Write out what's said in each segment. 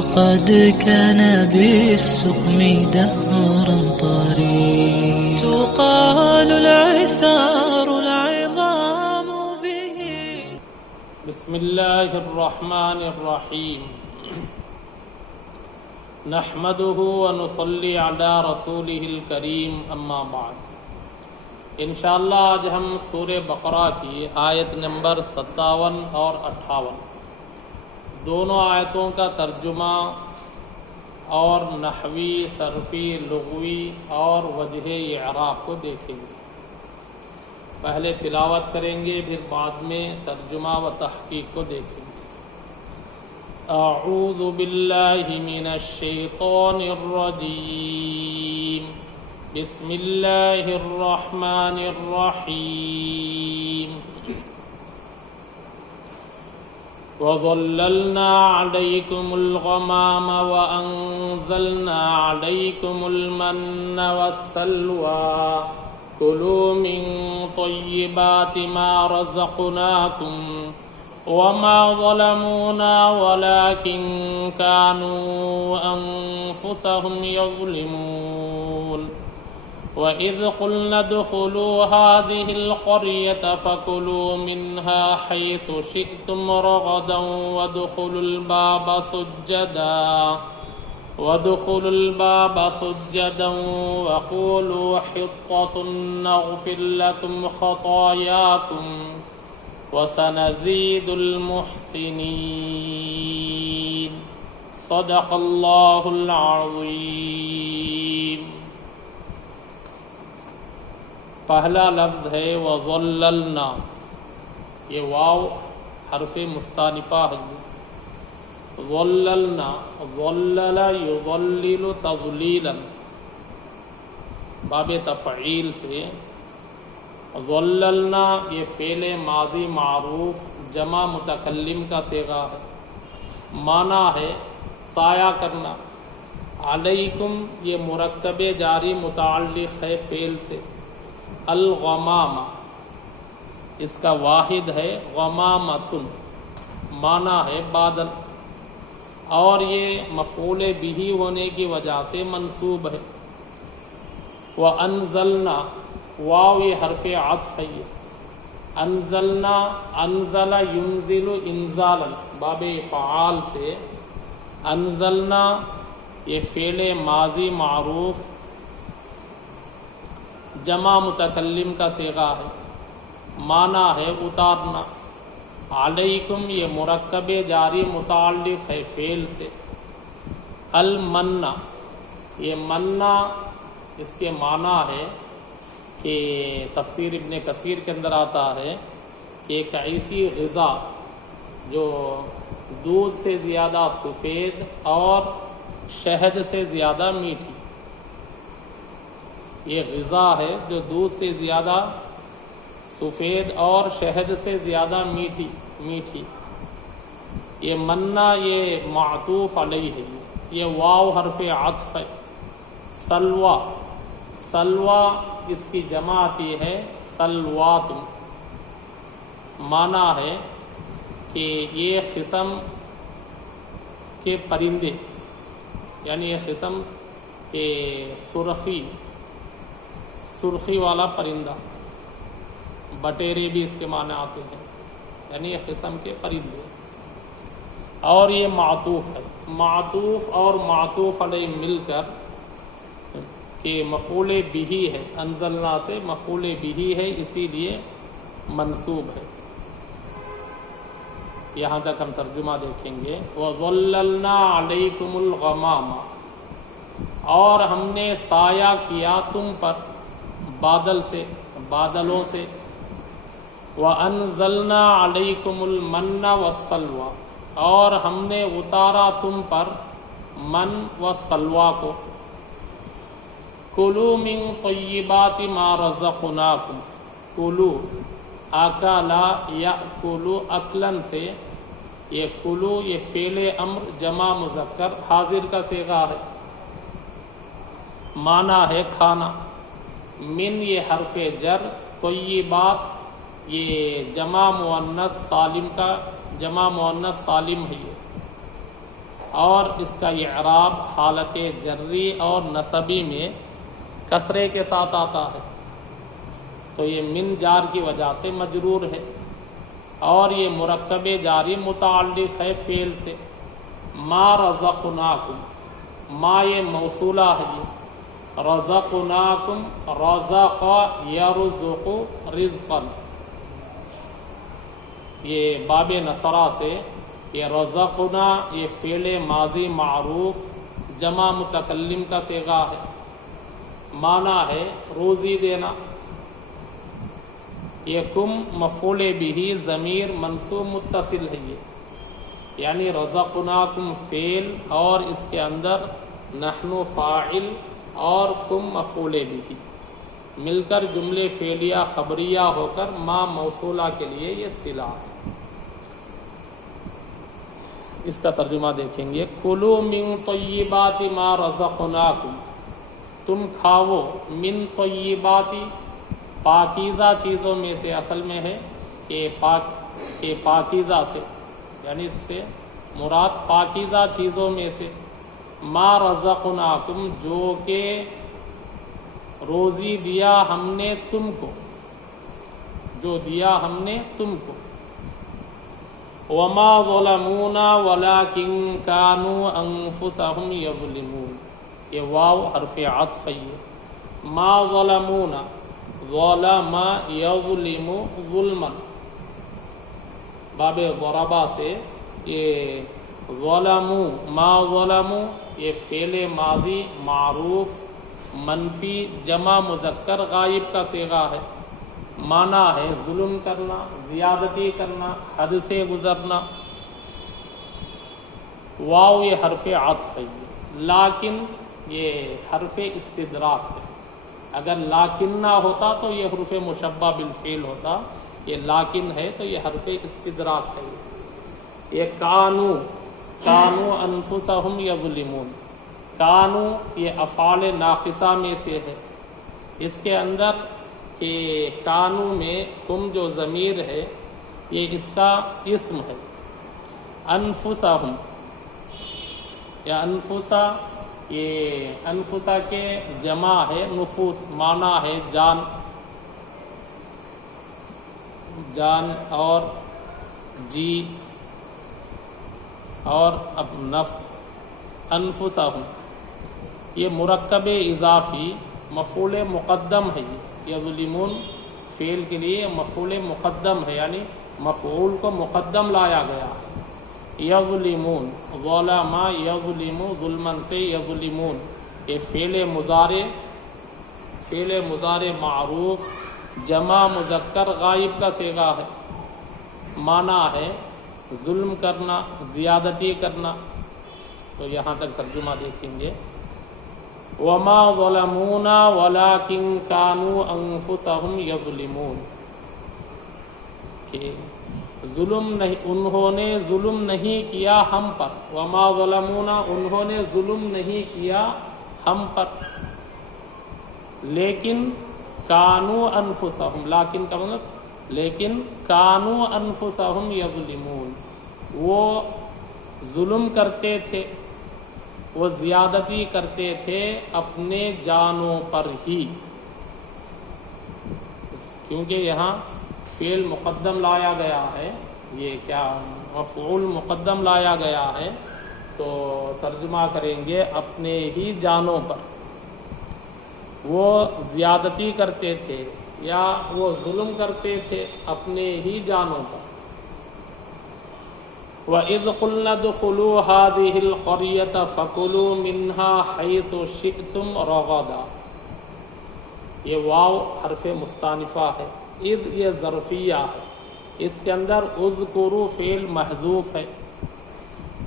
وقد كان بالسقم دهرا طري تقال العثار العظام به. بسم اللہ الرحمن الرحیم نحمده ونصلی علی رسولہ الکریم اما بعد. انشاءاللہ آج ہم سورہ بقرہ کی آیت نمبر 57 اور 58 دونوں آیتوں کا ترجمہ اور نحوی، صرفی، لغوی اور وجہ اعراب کو دیکھیں گے. پہلے تلاوت کریں گے، پھر بعد میں ترجمہ و تحقیق کو دیکھیں گے. اعوذ باللہ من الشیطان الرجیم بسم اللہ الرحمن الرحیم. وَظَلَّلْنَا عَلَيْكُمُ الْغَمَامَ وَأَنزَلْنَا عَلَيْكُمُ الْمَنَّ وَالسَّلْوَىٰ كُلُوا مِن طَيِّبَاتِ مَا رَزَقْنَاكُمْ وَمَا ظَلَمُونَا وَلَٰكِن كَانُوا أَنفُسَهُمْ يَظْلِمُونَ. وَإِذْ قُلْنَا ادْخُلُوا هَٰذِهِ الْقَرْيَةَ فَكُلُوا مِنْهَا حَيْثُ شِئْتُمْ رَغَدًا وَادْخُلُوا الْبَابَ سُجَّدًا وَقُولُوا حِطَّةٌ نَغْفِرْ لَكُمْ خَطَايَاكُمْ وَسَنَزِيدُ الْمُحْسِنِينَ. صدق اللہ العظیم. پہلا لفظ ہے وَظَلَّلْنَا. یہ واو حرف مستانفہ ہے. ظَلَّلْنَا، ظَلَّلَ يُظَلِّلُ تَظْلِيلًا، باب تفعیل سے. ظَلَّلْنَا یہ فعل ماضی معروف جمع متکلم کا صیغہ ہے. معنی ہے سایہ کرنا. علیکم یہ مرکب جاری متعلق ہے فعل سے. الغمام اس کا واحد ہے غمامتن، معنی ہے بادل، اور یہ مفعول بہ ہونے کی وجہ سے منصوب ہے. وَأَنزَلْنَا واو یہ حرف عطف ہے. انزلنا، انزل ينزل انزالا، باب فعال سے. انزلنا یہ فعل ماضی معروف جمع متکلم کا صیغہ ہے. معنی ہے اتارنا. علیکم یہ مرکب جاری متعلق ہے فعل سے. المنّ یہ منّا اس کے معنی ہے کہ تفسیر ابن کثیر کے اندر آتا ہے کہ ایک ایسی غذا جو دودھ سے زیادہ سفید اور شہد سے زیادہ میٹھی. یہ غذا ہے جو دودھ سے زیادہ سفید اور شہد سے زیادہ میٹھی. یہ منّا یہ معطوف علیہ ہے. یہ واو حرف عطف ہے. سلوہ، سلوہ اس کی جمع آتی ہے سلوات. معنی ہے کہ یہ قسم کے پرندے، یعنی یہ قسم کے سرخی والا پرندہ. بٹیرے بھی اس کے معنی آتے ہیں، یعنی یہ قسم کے پرندے. اور یہ معطوف ہے. معطوف اور معطوف علیہ مل کر کہ مفعول بہ ہے. انزلنا سے مفعول بہ ہے، اسی لیے منصوب ہے. یہاں تک ہم ترجمہ دیکھیں گے. وَظَلَّلْنَا عَلَيْكُمُ الْغَمَامَ اور ہم نے سایہ کیا تم پر بادلوں سے. وَأَنزَلْنَا عَلَيْكُمُ الْمَنَّ وَالسَّلْوَىٰ اور ہم نے اتارا تم پر من و سلوا کو. کلوا من طیبات ما رزقناکم. کلو اکلا یاکل اکلن سے یہ کلو یہ فعل امر جمع مذکر حاضر کا صیغہ ہے. معنی ہے کھانا. من یہ حرف جر، طیبات یہ جمع مؤنث سالم کا جمع مؤنث سالم ہے. اور اس کا اعراب حالت جری اور نصبی میں کسرے کے ساتھ آتا ہے، تو یہ من جار کی وجہ سے مجرور ہے، اور یہ مرکب جاری متعلق ہے فعل سے۔ ما رزقناکم، ما یہ موصولہ ہے، یہ رزقناکم، رزق یرزق رزقا، یہ باب نصرہ سے یہ رزقنا یہ فعل ماضی معروف جمع متکلم کا صیغہ ہے، معنی ہے روزی دینا۔ یہ کم مفعول بہ ضمیر منصوب متصل ہے، یہ یعنی رزقناکم فعل اور اس کے اندر نحن فاعل اور کم مفعول بہ مل کر جملے فعلیہ خبریہ ہو کر ما موصولہ کے لیے یہ صلہ ہے۔ اس کا ترجمہ دیکھیں گے، کلوا من طیبات ما رزقناکم، تم کھاؤ من طیبات پاکیزہ چیزوں میں سے، اصل میں ہے کہ پاکیزہ سے یعنی اس سے مراد پاکیزہ چیزوں میں سے، ما رزقناکم جو کہ روزی دیا ہم نے تم کو، جو دیا ہم نے تم کو۔ وما ظلمونا ولكن كانوا انفسهم يظلمون، یہ واو حرف عطف ہے، ما ظلمونا ظلم یظلم ظلما، باب ضربہ سے یہ ظلموا ما ظلموا یہ فعل ماضی معروف منفی جمع مذکر غائب کا صیغہ ہے، معنی ہے ظلم کرنا، زیادتی کرنا، حد سے گزرنا۔ واو یہ حرف عطف ہے، لیکن یہ حرف استدراک ہے، اگر لاکن نہ ہوتا تو یہ حرف مشبہ بالفعل ہوتا، یہ لاکن ہے تو یہ حرف استدراک ہے۔ یہ کانو انفسہم یظلمون، کانو یہ افعال ناقصہ میں سے ہے، اس کے اندر کہ کانو میں ہم جو ضمیر ہے یہ اس کا اسم ہے، انفسہم یا انفسا یہ انفسا کے جمع ہے نفوس، معنی ہے جان اور جی اور نفس، انفسہم یہ مرکب اضافی مفعول مقدم ہے، یظلمون فعل کے لیے مفعول مقدم ہے، یعنی مفعول کو مقدم لایا گیا ہے۔ یظلمون ظلم یظلم ظلمن سے یظلمون یہ فعل مضارع معروف جمع مذکر غائب کا صیغہ ہے، معنی ہے ظلم کرنا، زیادتی کرنا۔ تو یہاں تک ترجمہ دیکھیں گے، وما ظلمونا ولكن كانوا انفسهم يظلمون، کہ ظلم نہیں، انہوں نے ظلم نہیں کیا ہم پر، وما ظلمونا انہوں نے ظلم نہیں کیا ہم پر، لیکن کانوا انفسہم، لیکن کا مطلب لیکن کانوا انفسہم یظلمون، وہ ظلم کرتے تھے، وہ زیادتی کرتے تھے اپنے جانوں پر ہی، کیونکہ یہاں فعل مقدم لایا گیا ہے، یہ کیا مفعول مقدم لایا گیا ہے، تو ترجمہ کریں گے اپنے ہی جانوں پر وہ زیادتی کرتے تھے یا وہ ظلم کرتے تھے اپنے ہی جانوں پر۔ وَإِذْ قُلْنَا ادْخُلُوا هَٰذِهِ الْقَرْيَةَ فَكُلُوا مِنْهَا حَيْثُ شِئْتُمْ رَغَدًا، یہ واو حرف مستانفہ ہے، اذ یہ ظرفیہ ہے، اس کے اندر اذکروا فعل محذوف ہے،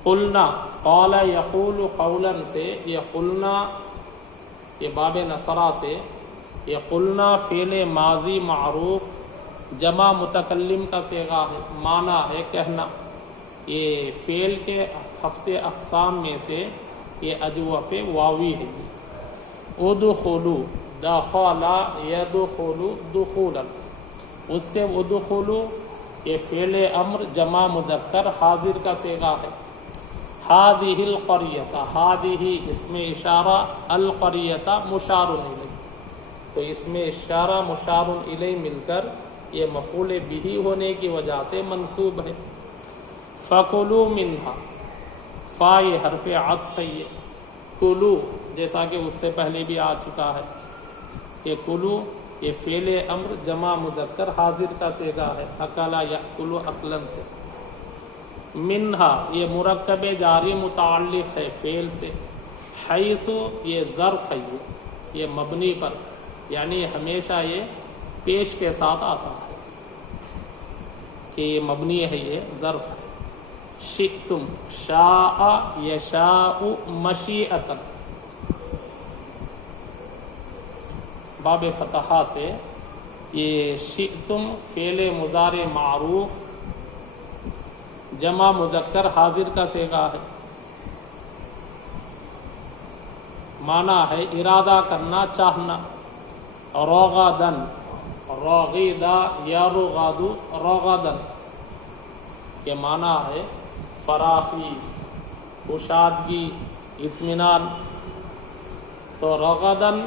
قلنا قال یقول قولا سے یہ قلنا یہ باب نصرہ سے یہ قلنا فعل ماضی معروف جمع متکلم کا صیغہ ہے، معنی ہے کہنا، یہ فعل کے ہفتے اقسام میں سے یہ اجوف واوی ہے۔ ادخلوا دخل یدخل دخولا، اس سے ادخلوا یہ فعل امر جمع مذکر حاضر کا صیغہ ہے، ہادہ القریۃ، ہادہ اسم اشارہ، القریۃ مشار الیہ، تو اسم اشارہ مشار الیہ مل کر یہ مفعول بہ ہونے کی وجہ سے منصوب ہے۔ فَكُلُوا مِنْهَا، فا یہ حرف عطف ہے، یہ کلو جیسا کہ اس سے پہلے بھی آ چکا ہے کہ کلو یہ فعل امر جمع مذکر حاضر کا صیغہ ہے، اکلا یاکلو اکلن سے۔ منہا یہ مرکب جاری متعلق ہے فعل سے، حیث یہ ظرف ہے، یہ مبنی پر، یعنی ہمیشہ یہ پیش کے ساتھ آتا ہے کہ یہ مبنی ہے، یہ ظرف ہے۔ شئتم، شاء یشاء مشیئۃ، باب فتحہ سے یہ شئتم فعل مضارع معروف جمع مذکر حاضر کا صیغہ ہے، معنی ہے ارادہ کرنا، چاہنا۔ رغدن، رغیدہ یرغد رغدن کے معنی ہے فراخی، کشادگی، اطمینان۔ تو رغدن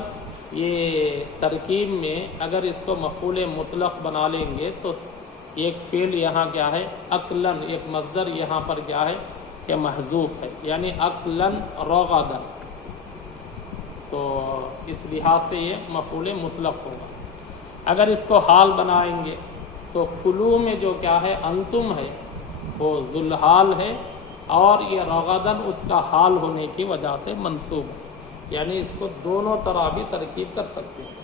یہ ترکیب میں اگر اس کو مفعول مطلق بنا لیں گے تو ایک فعل یہاں کیا ہے، اکلن، ایک مصدر یہاں پر کیا ہے کہ محذوف ہے، یعنی اکلن رغدن، تو اس لحاظ سے یہ مفعول مطلق ہوگا۔ اگر اس کو حال بنائیں گے تو کلو میں جو کیا ہے انتم ہے وہ ذوالحال ہے، اور یہ رغدن اس کا حال ہونے کی وجہ سے منصوب ہے، یعنی اس کو دونوں طرح بھی ترکیب کر سکتے ہیں۔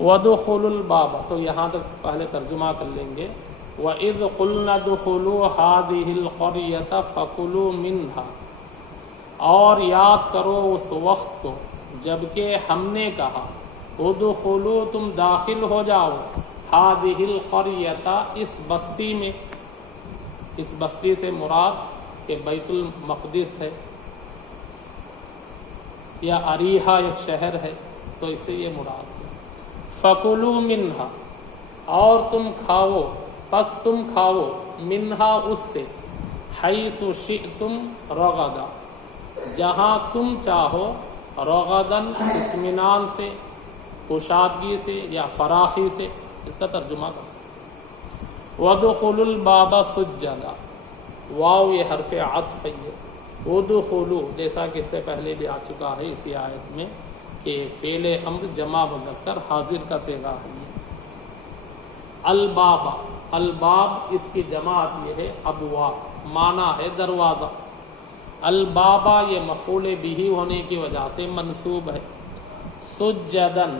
وَدُخُلُوا الْبَابَ، تو یہاں تک پہلے ترجمہ کر لیں گے۔ وَإِذْ قُلْنَا ادْخُلُوا هَٰذِهِ الْقَرْيَةَ فَكُلُوا مِنْهَا، اور یاد کرو اس وقت کو جبکہ ہم نے کہا ادخلوا، تم داخل ہو جاؤ، هَٰذِهِ الْقَرْيَةَ، اس بستی میں۔ اس بستی سے مراد کہ بیت المقدس ہے یا اریحہ ایک شہر ہے، تو اس سے یہ مراد ہے۔ فَكُلُوا مِنْهَا، اور تم کھاؤ، پس تم کھاؤ، منہا اس سے، حیث شئتم رغدا، جہاں تم چاہو، رغدن اطمینان سے، کشادگی سے یا فراخی سے، اس کا ترجمہ کر سکتے۔ وَدُخُلُوا الْبَابَ سُجَّدًا، واو یہ حرف عطف ہے، ادخلوا جیسا کہ اس سے پہلے بھی آ چکا ہے اسی آیت میں کہ فعل امر جمع مذکر حاضر کا صیغہ ہے۔ الباب، الباب اس کی جماعت یہ ہے ابواب، معنی ہے دروازہ۔ البابا یہ مفعول بہ ہونے کی وجہ سے منصوب ہے۔ سجدن،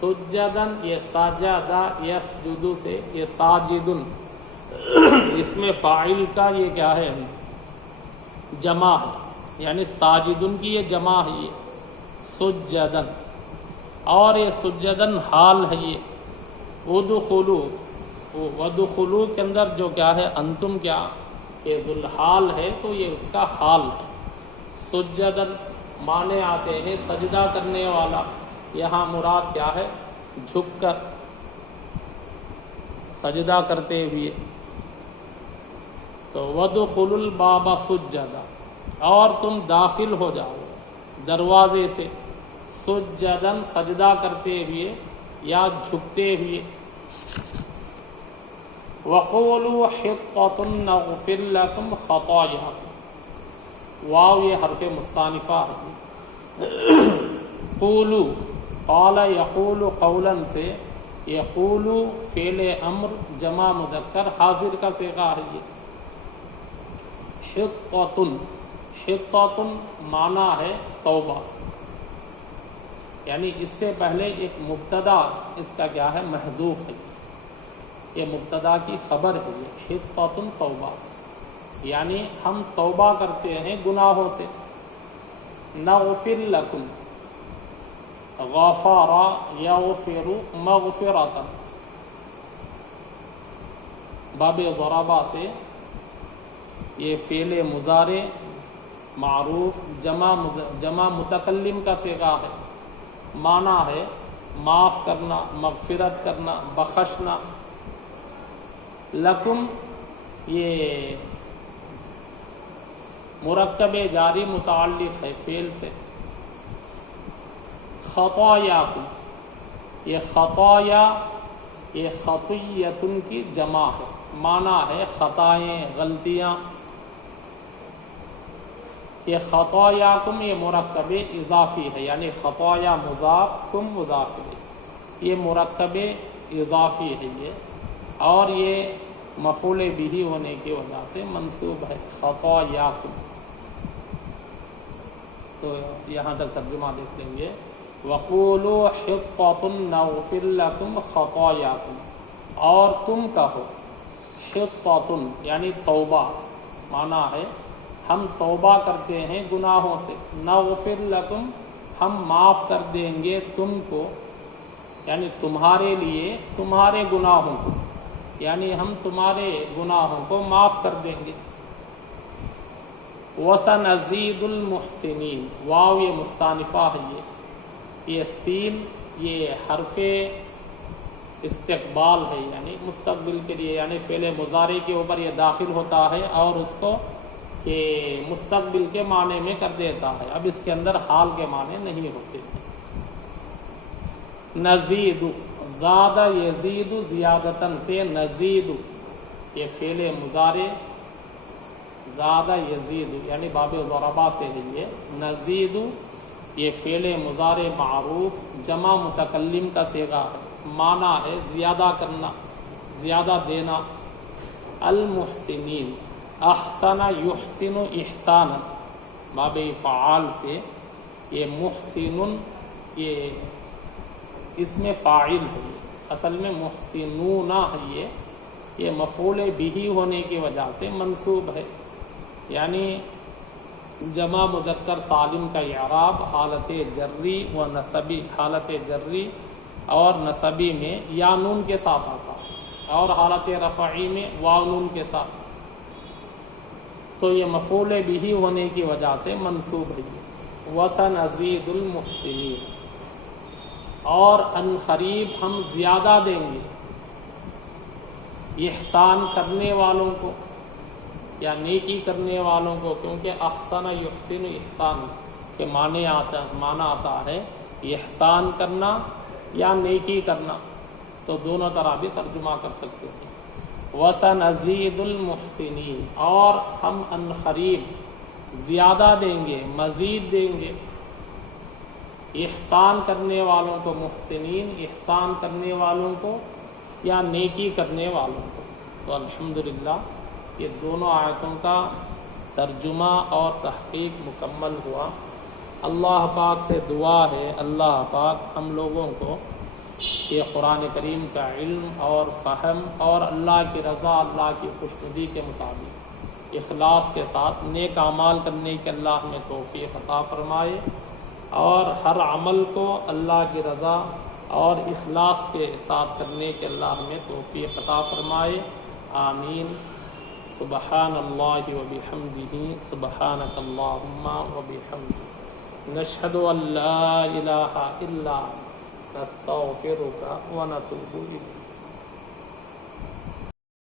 سجدن یہ ساجدہ یسجد سے، یہ ساجدن، اس میں فاعل کا یہ کیا ہے جمع ہے، یعنی ساجدن کی یہ جمع ہے، یہ سجدن، اور یہ سجدن حال ہے یہ۔ ادخلوا، ودخلوا کے اندر جو کیا ہے انتم کیا کہ ذوالحال ہے، تو یہ اس کا حال ہے۔ سجدن معنی آتے ہیں سجدہ کرنے والا، یہاں مراد کیا ہے جھک کر سجدہ کرتے ہوئے۔ تو وَدُخُلُوا الْبَابَ سُجَّدًا، اور تم داخل ہو جاؤ دروازے سے، سجدن سجدہ کرتے ہوئے یا جھکتے ہوئے۔ وَقُولُوا حِطَّةٌ نَغْفِرْ لَكُمْ خَطَايَاكُمْ، واو یہ حرف مستانفہ ہے۔ قولو، قال یقول قولا سے، یقول فعل امر جمع مذکر حاضر کا صیغہ ہے یہ۔ حطۃ، حطۃ معنی ہے توبہ، یعنی اس سے پہلے ایک مبتدا اس کا کیا ہے محذوف ہے، یہ مبتدا کی خبر ہے یہ حطۃ توبہ، یعنی ہم توبہ کرتے ہیں گناہوں سے۔ نغفر لکم، غفر یغفر مغفرۃ، باب ضربہ سے یہ فعل مضارع معروف جمع متکلم کا صیغہ ہے، معنی ہے معاف کرنا، مغفرت کرنا، بخشنا۔ لکم یہ مرکب جاری متعلق ہے فعل سے. خطایاکم، یہ خطایا یہ خطیتن کی جمع ہے، معنی ہے خطائیں، غلطیاں. یہ خطایاکم یہ مرکب اضافی ہے، یعنی خطایا مضاف، کم مضاف ہے، یہ مرکب اضافی ہے یہ، اور یہ مفعول بہ ہونے کی وجہ سے منصوب ہے خطایاکم. تو یہاں تک ترجمہ دیکھ لیں گے. وَقُولُوا حِطَّةٌ نَغْفِرْ لَكُمْ خَطَايَاكُمْ، اور تم کہو، حِطَّةٌ یعنی توبہ، معنی ہے ہم توبہ کرتے ہیں گناہوں سے، نغفر لکم ہم معاف کر دیں گے تم کو، یعنی تمہارے لیے تمہارے گناہوں کو، یعنی ہم تمہارے گناہوں کو معاف کر دیں گے. وَسَنَزِيدُ الْمُحْسِنِينَ، واو یہ مستانفہ ہے، یہ سین یہ حرف استقبال ہے، یعنی مستقبل کے لیے، یعنی فعل مضارع کے اوپر یہ داخل ہوتا ہے اور اس کو کہ مستقبل کے معنی میں کر دیتا ہے. اب اس کے اندر حال کے معنی نہیں ہوتے. نزید، زاد یزید زیادتاً سے نزید، یہ فعل مضارع زاد یزید یعنی باب ضربہ سے ہے یہ. نزید یہ فعل مضارع معروف جمع متکلم کا صیغہ ہے، معنی ہے زیادہ کرنا، زیادہ دینا. المحسنین، احسن یحسن احسانا، باب فعال سے یہ محسن یہ اسم فاعل ہے، اصل میں محسنون ہے، یہ مفعول بہ ہونے کی وجہ سے منصوب ہے. یعنی جمع مذکر سالم کا اعراب حالت جری و نصبی، حالت جری اور نصبی میں یا نون کے ساتھ آتا ہے، اور حالت رفعی میں واو نون کے ساتھ. تو یہ مفعول بہ ہونے کی وجہ سے منصوب ہے. وَسَنَزِيدُ الْمُحْسِنِينَ، اور ان قریب ہم زیادہ دیں گے احسان کرنے والوں کو یا نیکی کرنے والوں کو، کیونکہ احسن یحسن احسان کے معنی آتا ہے احسان کرنا یا نیکی کرنا، تو دونوں طرح بھی ترجمہ کر سکتے ہیں. وَسَنَزِيدُ الْمُحْسِنِينَ، اور ہم ان قریب زیادہ دیں گے، مزید دیں گے احسان کرنے والوں کو، محسنین احسان کرنے والوں کو یا نیکی کرنے والوں کو. تو الحمدللہ یہ دونوں آیتوں کا ترجمہ اور تحقیق مکمل ہوا. اللہ پاک سے دعا ہے اللہ پاک ہم لوگوں کو یہ قرآن کریم کا علم اور فہم اور اللہ کی رضا، اللہ کی خوشنودی کے مطابق اخلاص کے ساتھ نیک اعمال کرنے کے اللہ ہمیں توفیق عطا فرمائے، اور ہر عمل کو اللہ کی رضا اور اخلاص کے ساتھ کرنے کے اللہ ہمیں توفیق عطا فرمائے. آمین. سبحان اللہ و بحمدہ، سبحانک اللہم و بحمدک، نشہد ان لا الہ الا انت، نستغفرک و نتوب الیک.